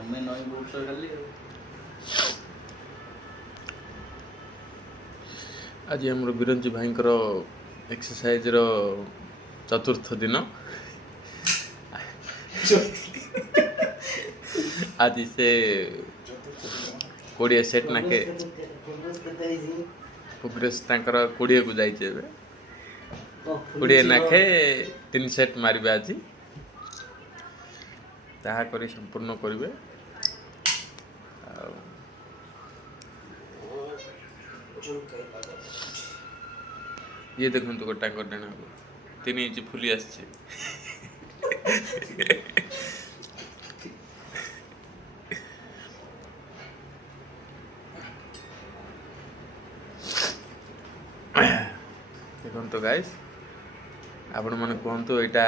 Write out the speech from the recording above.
ଆମେ ନଈ ବୁଡୁଛ ଖାଲି ଆଉ। ଆଜି ଆମର ବିରଞ୍ଜି ଭାଇଙ୍କର ଏକ୍ସରସାଇଜ୍ର ଚତୁର୍ଥ ଦିନ। ଆଜି ସେ 20 ସେଟ୍ ନାକେ ପ୍ରୋଗ୍ରେସ୍ ତାଙ୍କର 20କୁ ଯାଇଛି ଏବେ। 20 ନାଖେ 3 ସେଟ୍ ମାରିବେ ଆଜି, ତାହା କରି ସମ୍ପୂର୍ଣ୍ଣ କରିବେ। ଆଉ ଇଏ ଦେଖନ୍ତୁ ଗୋଟାକ ଡେଣାକୁ 3 ଇଞ୍ଚ ଫୁଲି ଆସିଛି। ଦେଖନ୍ତୁ ଗାଇସ୍, ଆପଣମାନେ କୁହନ୍ତୁ ଏଇଟା